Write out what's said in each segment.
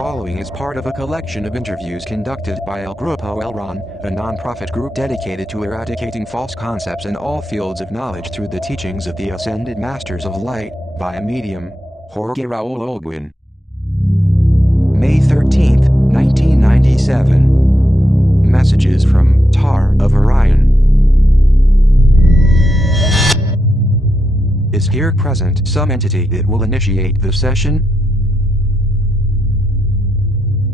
following is part of a collection of interviews conducted by El Grupo Elron, a non-profit group dedicated to eradicating false concepts in all fields of knowledge through the teachings of the ascended masters of light, via medium, Jorge Raul Olguin. May 13, 1997. Messages from Tar of Orion. Is here present some entity that will initiate the session?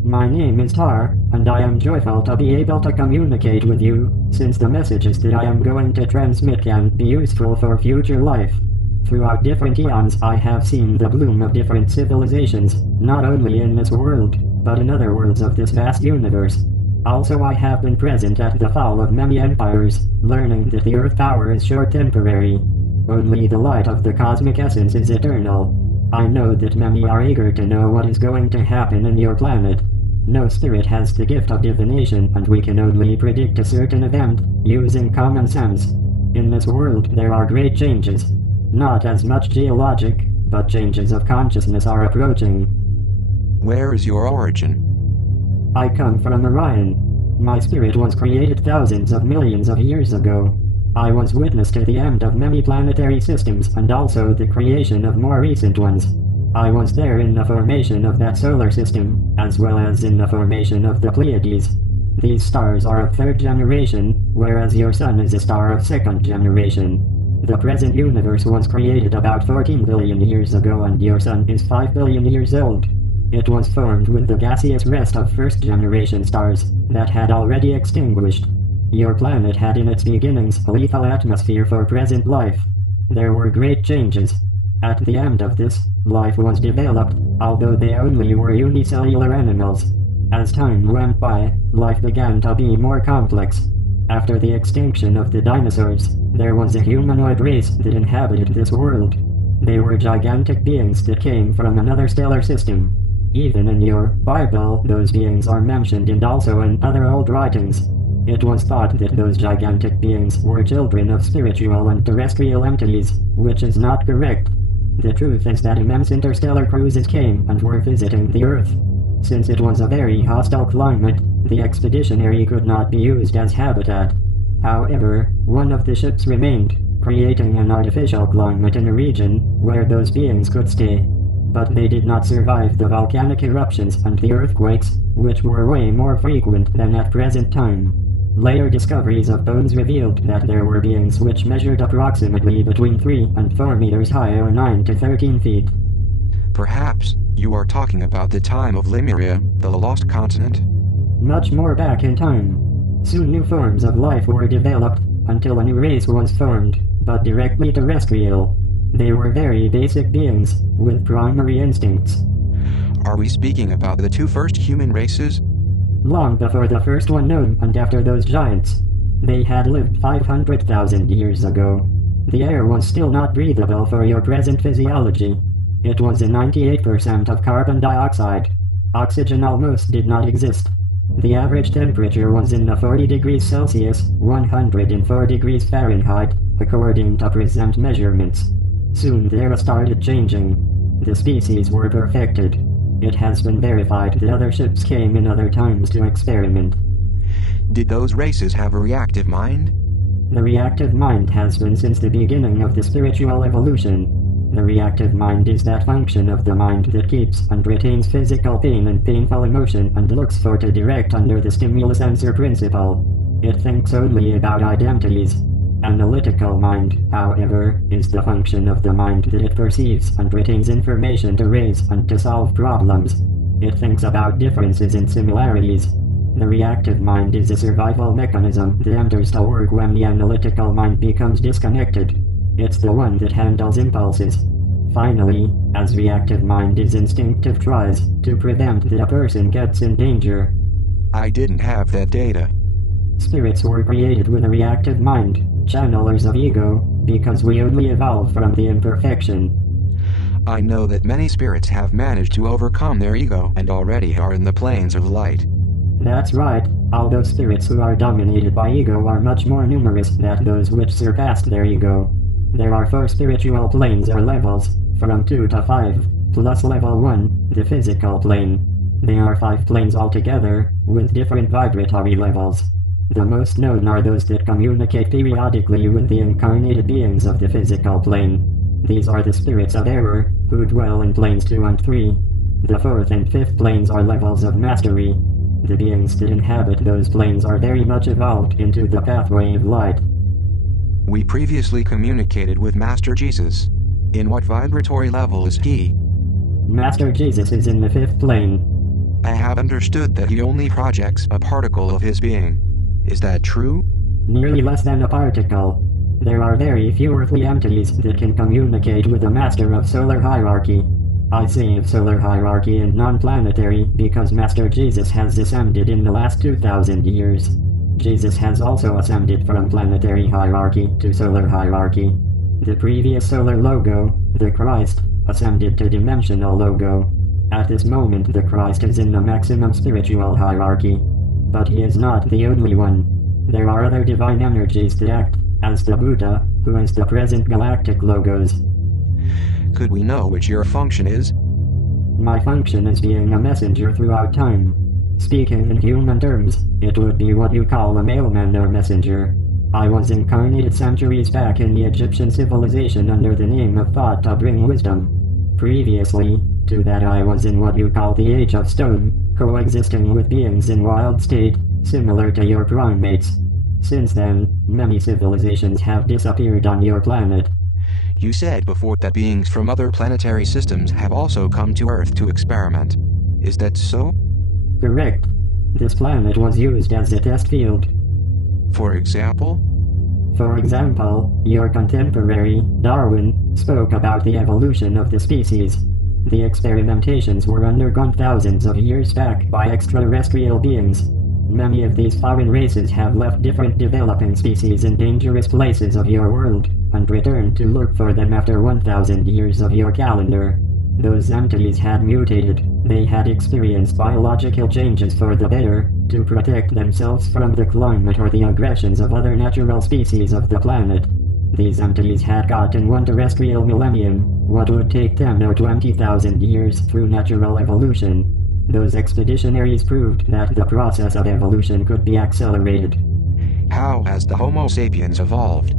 My name is Tar, and I am joyful to be able to communicate with you, since the messages that I am going to transmit can be useful for future life. Throughout different eons I have seen the bloom of different civilizations, not only in this world, but in other worlds of this vast universe. Also I have been present at the fall of many empires, learning that the earth power is short-temporary. Only the light of the cosmic essence is eternal. I know that many are eager to know what is going to happen in your planet. No spirit has the gift of divination, and we can only predict a certain event, using common sense. In this world there are great changes. Not as much geologic, but changes of consciousness are approaching. Where is your origin? I come from Orion. My spirit was created thousands of millions of years ago. I was witness to the end of many planetary systems and also the creation of more recent ones. I was there in the formation of that solar system, as well as in the formation of the Pleiades. These stars are of third generation, whereas your sun is a star of second generation. The present universe was created about 14 billion years ago, and your sun is 5 billion years old. It was formed with the gaseous rest of first generation stars that had already extinguished. Your planet had in its beginnings a lethal atmosphere for present life. There were great changes. At the end of this, life was developed, although they only were unicellular animals. As time went by, life began to be more complex. After the extinction of the dinosaurs, there was a humanoid race that inhabited this world. They were gigantic beings that came from another stellar system. Even in your Bible, those beings are mentioned, and also in other old writings. It was thought that those gigantic beings were children of spiritual and terrestrial entities, which is not correct. The truth is that immense interstellar cruises came and were visiting the Earth. Since it was a very hostile climate, the expeditionary could not be used as habitat. However, one of the ships remained, creating an artificial climate in a region where those beings could stay. But they did not survive the volcanic eruptions and the earthquakes, which were way more frequent than at present time. Later discoveries of bones revealed that there were beings which measured approximately between 3 and 4 meters high, or 9 to 13 feet. Perhaps you are talking about the time of Lemuria, the lost continent? Much more back in time. Soon new forms of life were developed, until a new race was formed, but directly terrestrial. They were very basic beings, with primary instincts. Are we speaking about the two first human races? Long before the first one known, and after those giants. They had lived 500,000 years ago. The air was still not breathable for your present physiology. It was in 98% of carbon dioxide. Oxygen almost did not exist. The average temperature was in the 40 degrees Celsius, 104 degrees Fahrenheit, according to present measurements. Soon the era started changing. The species were perfected. It has been verified that other ships came in other times to experiment. Did those races have a reactive mind? The reactive mind has been since the beginning of the spiritual evolution. The reactive mind is that function of the mind that keeps and retains physical pain and painful emotion and looks for to direct under the stimulus-answer principle. It thinks only about identities. Analytical mind, however, is the function of the mind that it perceives and retains information to raise and to solve problems. It thinks about differences and similarities. The reactive mind is a survival mechanism that enters to work when the analytical mind becomes disconnected. It's the one that handles impulses. Finally, as reactive mind is instinctive, tries to prevent that a person gets in danger. I didn't have that data. Spirits were created with a reactive mind, channelers of ego, because we only evolve from the imperfection. I know that many spirits have managed to overcome their ego and already are in the planes of light. That's right, although spirits who are dominated by ego are much more numerous than those which surpassed their ego. There are 4 spiritual planes or levels, from 2 to 5, plus level 1, the physical plane. There are 5 planes altogether, with different vibratory levels. The most known are those that communicate periodically with the incarnated beings of the physical plane. These are the spirits of error, who dwell in planes 2 and 3. The 4th and 5th planes are levels of mastery. The beings that inhabit those planes are very much evolved into the pathway of light. We previously communicated with Master Jesus. In what vibratory level is he? Master Jesus is in the 5th plane. I have understood that he only projects a particle of his being. Is that true? Nearly less than a particle. There are very few earthly entities that can communicate with a master of solar hierarchy. I say of solar hierarchy and non-planetary because Master Jesus has ascended in the last 2,000 years. Jesus has also ascended from planetary hierarchy to solar hierarchy. The previous solar logo, the Christ, ascended to dimensional logo. At this moment the Christ is in the maximum spiritual hierarchy. But he is not the only one. There are other divine energies that act as the Buddha, who is the present galactic logos. Could we know which your function is? My function is being a messenger throughout time. Speaking in human terms, it would be what you call a mailman or messenger. I was incarnated centuries back in the Egyptian civilization under the name of Thoth to bring wisdom. Previously to that I was in what you call the Age of Stone, coexisting with beings in wild state, similar to your primates. Since then, many civilizations have disappeared on your planet. You said before that beings from other planetary systems have also come to Earth to experiment. Is that so? Correct. This planet was used as a test field. For example? For example, your contemporary, Darwin, spoke about the evolution of the species. The experimentations were undergone thousands of years back by extraterrestrial beings. Many of these foreign races have left different developing species in dangerous places of your world, and returned to look for them after 1,000 years of your calendar. Those entities had mutated, they had experienced biological changes for the better, to protect themselves from the climate or the aggressions of other natural species of the planet. These entities had gotten one terrestrial millennium, what would take 10 or 20,000 years through natural evolution. Those expeditionaries proved that the process of evolution could be accelerated. How has the Homo sapiens evolved?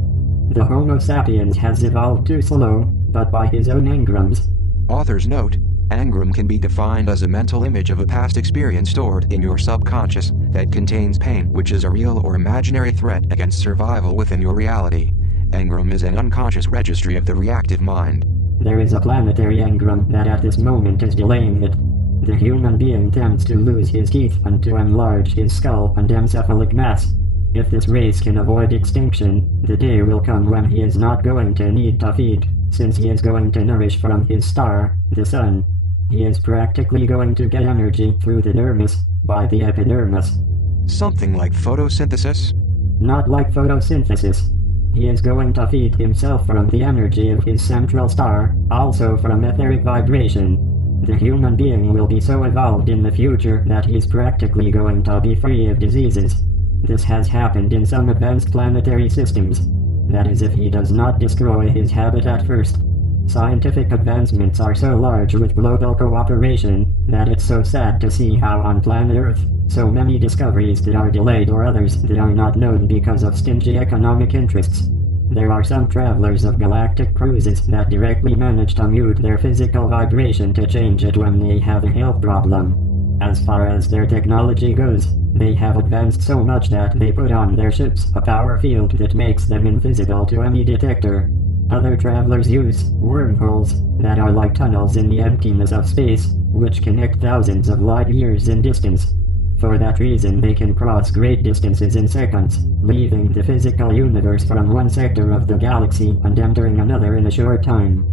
The Homo sapiens has evolved too slow, but by his own engrams. Author's note: engram can be defined as a mental image of a past experience stored in your subconscious that contains pain, which is a real or imaginary threat against survival within your reality. Engram is an unconscious registry of the reactive mind. There is a planetary engram that at this moment is delaying it. The human being tends to lose his teeth and to enlarge his skull and encephalic mass. If this race can avoid extinction, the day will come when he is not going to need to feed, since he is going to nourish from his star, the sun. He is practically going to get energy through the dermis, by the epidermis. Something like photosynthesis? Not like photosynthesis. He is going to feed himself from the energy of his central star, also from etheric vibration. The human being will be so evolved in the future that he's practically going to be free of diseases. This has happened in some advanced planetary systems. That is if he does not destroy his habitat first. Scientific advancements are so large with global cooperation that it's so sad to see how on planet Earth, so many discoveries that are delayed or others that are not known because of stingy economic interests. There are some travelers of galactic cruises that directly manage to mute their physical vibration to change it when they have a health problem. As far as their technology goes, they have advanced so much that they put on their ships a power field that makes them invisible to any detector. Other travelers use wormholes that are like tunnels in the emptiness of space, which connect thousands of light years in distance. For that reason they can cross great distances in seconds, leaving the physical universe from one sector of the galaxy and entering another in a short time.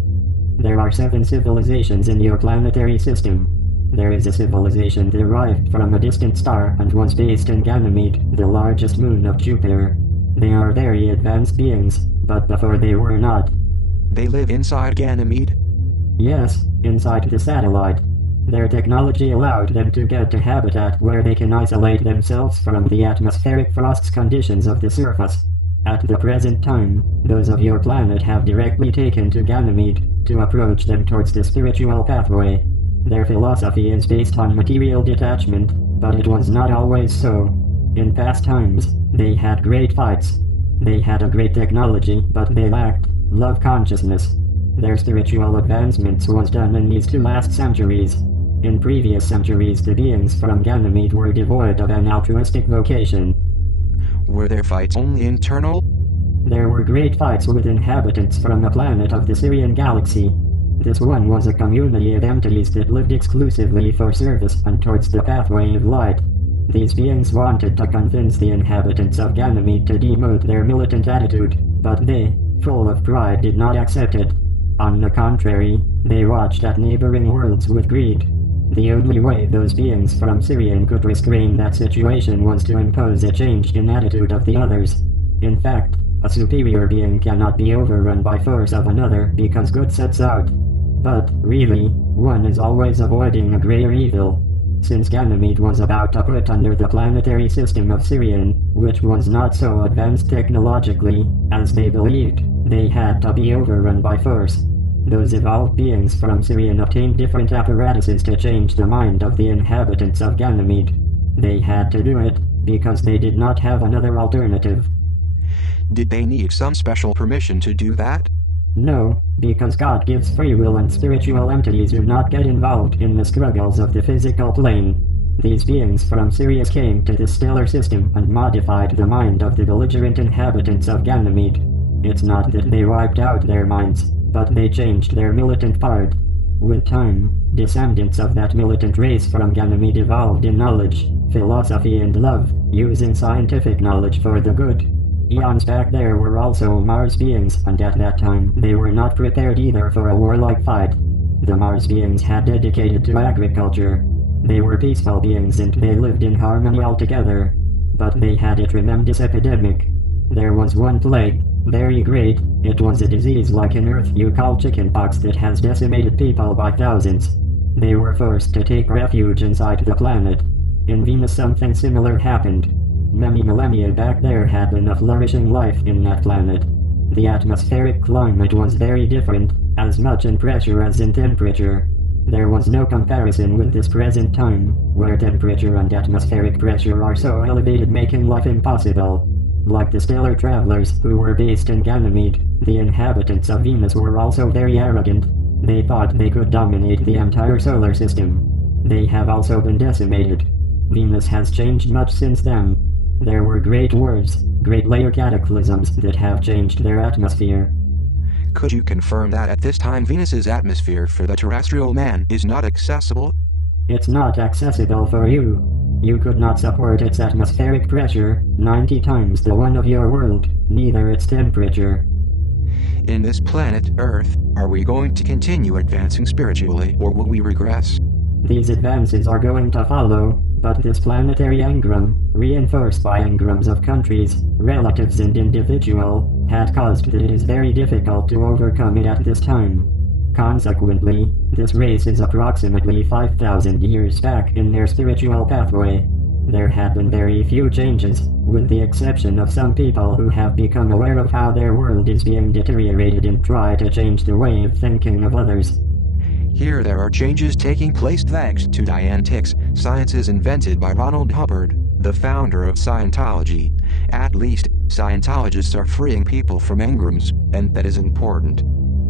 There are 7 civilizations in your planetary system. There is a civilization derived from a distant star and was based in Ganymede, the largest moon of Jupiter. They are very advanced beings, but before they were not. They live inside Ganymede? Yes, inside the satellite. Their technology allowed them to get a habitat where they can isolate themselves from the atmospheric frost conditions of the surface. At the present time, those of your planet have directly taken to Ganymede to approach them towards the spiritual pathway. Their philosophy is based on material detachment, but it was not always so. In past times, they had great fights. They had a great technology, but they lacked love consciousness. Their spiritual advancements was done in these 2 last centuries. In previous centuries, the beings from Ganymede were devoid of an altruistic vocation. Were their fights only internal? There were great fights with inhabitants from a planet of the Syrian galaxy. This one was a community of entities that lived exclusively for service and towards the pathway of light. These beings wanted to convince the inhabitants of Ganymede to demote their militant attitude, but they, full of pride, did not accept it. On the contrary, they watched at neighboring worlds with greed. The only way those beings from Syrian could restrain that situation was to impose a change in attitude of the others. In fact, a superior being cannot be overrun by force of another because good sets out. But, really, one is always avoiding a greater evil. Since Ganymede was about to put under the planetary system of Sirian, which was not so advanced technologically, as they believed, they had to be overrun by force. Those evolved beings from Sirian obtained different apparatuses to change the mind of the inhabitants of Ganymede. They had to do it, because they did not have another alternative. Did they need some special permission to do that? No, because God gives free will and spiritual entities do not get involved in the struggles of the physical plane. These beings from Sirius came to the stellar system and modified the mind of the belligerent inhabitants of Ganymede. It's not that they wiped out their minds, but they changed their militant part. With time, descendants of that militant race from Ganymede evolved in knowledge, philosophy and love, using scientific knowledge for the good. Eons back there were also Mars beings, and at that time they were not prepared either for a warlike fight. The Mars beings had dedicated to agriculture. They were peaceful beings and they lived in harmony altogether. But they had a tremendous epidemic. There was one plague, very great. It was a disease like in Earth you call chickenpox that has decimated people by thousands. They were forced to take refuge inside the planet. In Venus something similar happened. Many millennia back there had been a flourishing life in that planet. The atmospheric climate was very different, as much in pressure as in temperature. There was no comparison with this present time, where temperature and atmospheric pressure are so elevated making life impossible. Like the stellar travelers who were based in Ganymede, the inhabitants of Venus were also very arrogant. They thought they could dominate the entire solar system. They have also been decimated. Venus has changed much since then. There were great wars, great layer cataclysms that have changed their atmosphere. Could you confirm that at this time Venus's atmosphere for the terrestrial man is not accessible? It's not accessible for you. You could not support its atmospheric pressure, 90 times the one of your world, neither its temperature. In this planet, Earth, are we going to continue advancing spiritually, or will we regress? These advances are going to follow, but this planetary engram, reinforced by engrams of countries, relatives and individual, had caused that it is very difficult to overcome it at this time. Consequently, this race is approximately 5,000 years back in their spiritual pathway. There have been very few changes, with the exception of some people who have become aware of how their world is being deteriorated and try to change the way of thinking of others. Here there are changes taking place thanks to Dianetics, sciences invented by Ronald Hubbard, the founder of Scientology. At least, Scientologists are freeing people from engrams, and that is important.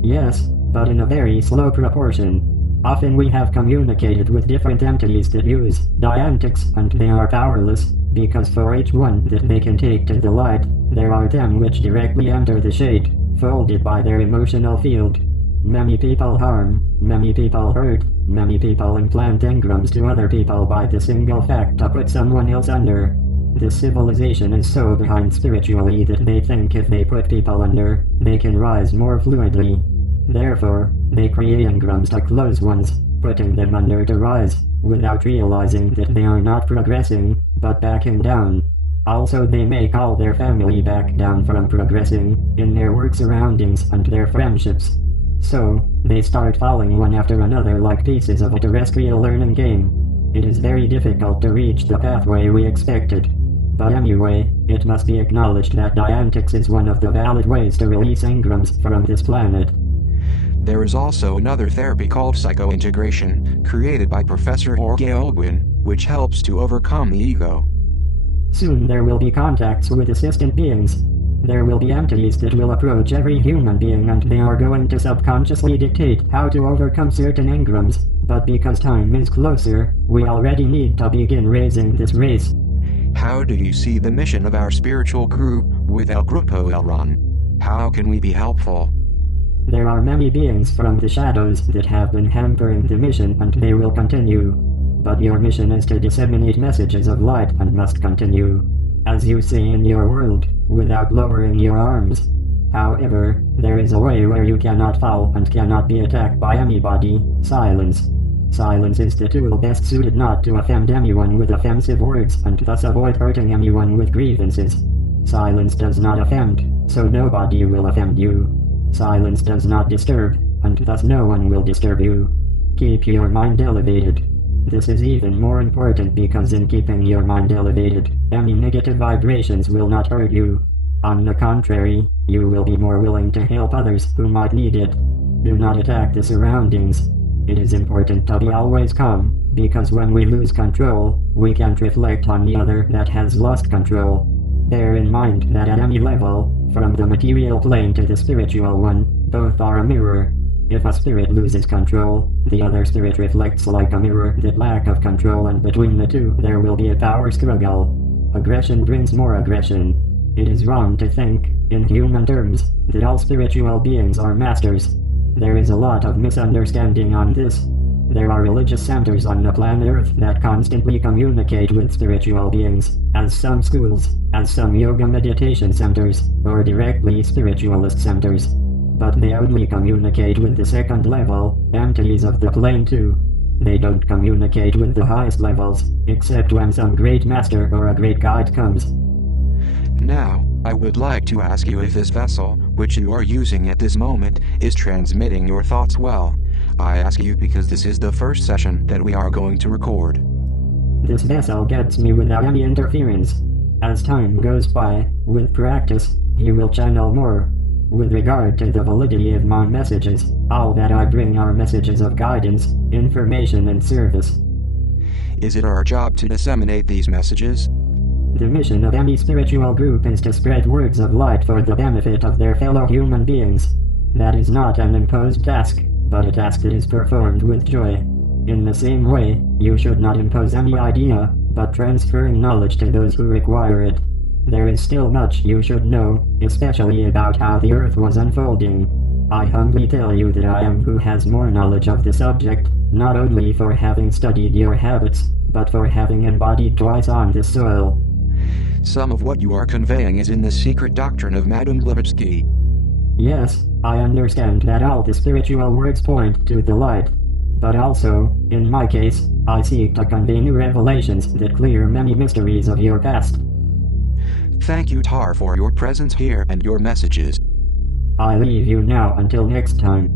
Yes, but in a very slow proportion. Often we have communicated with different entities that use Dianetics and they are powerless, because for each one that they can take to the light, there are 10 which directly enter the shade, folded by their emotional field. Many people harm, many people hurt, many people implant engrams to other people by the single fact to put someone else under. This civilization is so behind spiritually that they think if they put people under, they can rise more fluidly. Therefore, they create engrams to close ones, putting them under to rise, without realizing that they are not progressing, but backing down. Also they make all their family back down from progressing, in their work surroundings and their friendships. So, they start falling one after another like pieces of a terrestrial learning game. It is very difficult to reach the pathway we expected. But anyway, it must be acknowledged that Dianetics is one of the valid ways to release engrams from this planet. There is also another therapy called psychointegration, created by Professor Jorge Olguin, which helps to overcome the ego. Soon there will be contacts with assistant beings. There will be entities that will approach every human being and they are going to subconsciously dictate how to overcome certain engrams, but because time is closer, we already need to begin raising this race. How do you see the mission of our spiritual group with El Grupo Elron? How can we be helpful? There are many beings from the shadows that have been hampering the mission and they will continue. But your mission is to disseminate messages of light and must continue, as you see in your world, without lowering your arms. However, there is a way where you cannot fall and cannot be attacked by anybody: silence. Silence is the tool best suited not to offend anyone with offensive words and thus avoid hurting anyone with grievances. Silence does not offend, so nobody will offend you. Silence does not disturb, and thus no one will disturb you. Keep your mind elevated. This is even more important because in keeping your mind elevated, any negative vibrations will not hurt you. On the contrary, you will be more willing to help others who might need it. Do not attack the surroundings. It is important to be always calm, because when we lose control, we can't reflect on the other that has lost control. Bear in mind that at any level, from the material plane to the spiritual one, both are a mirror. If a spirit loses control, the other spirit reflects like a mirror that lack of control, and between the two there will be a power struggle. Aggression brings more aggression. It is wrong to think, in human terms, that all spiritual beings are masters. There is a lot of misunderstanding on this. There are religious centers on the planet Earth that constantly communicate with spiritual beings, as some schools, as some yoga meditation centers, or directly spiritualist centers. But they only communicate with the second level, entities of the plane 2. They don't communicate with the highest levels, except when some great master or a great guide comes. Now, I would like to ask you if this vessel, which you are using at this moment, is transmitting your thoughts well. I ask you because this is the first session that we are going to record. This vessel gets me without any interference. As time goes by, with practice, he will channel more. With regard to the validity of my messages, all that I bring are messages of guidance, information and service. Is it our job to disseminate these messages? The mission of any spiritual group is to spread words of light for the benefit of their fellow human beings. That is not an imposed task, but a task that is performed with joy. In the same way, you should not impose any idea, but transferring knowledge to those who require it. There is still much you should know, especially about how the Earth was unfolding. I humbly tell you that I am who has more knowledge of the subject, not only for having studied your habits, but for having embodied twice on this soil. Some of what you are conveying is in the secret doctrine of Madame Blavatsky. Yes, I understand that all the spiritual words point to the light. But also, in my case, I seek to convey new revelations that clear many mysteries of your past. Thank you, Tar, for your presence here and your messages. I leave you now until next time.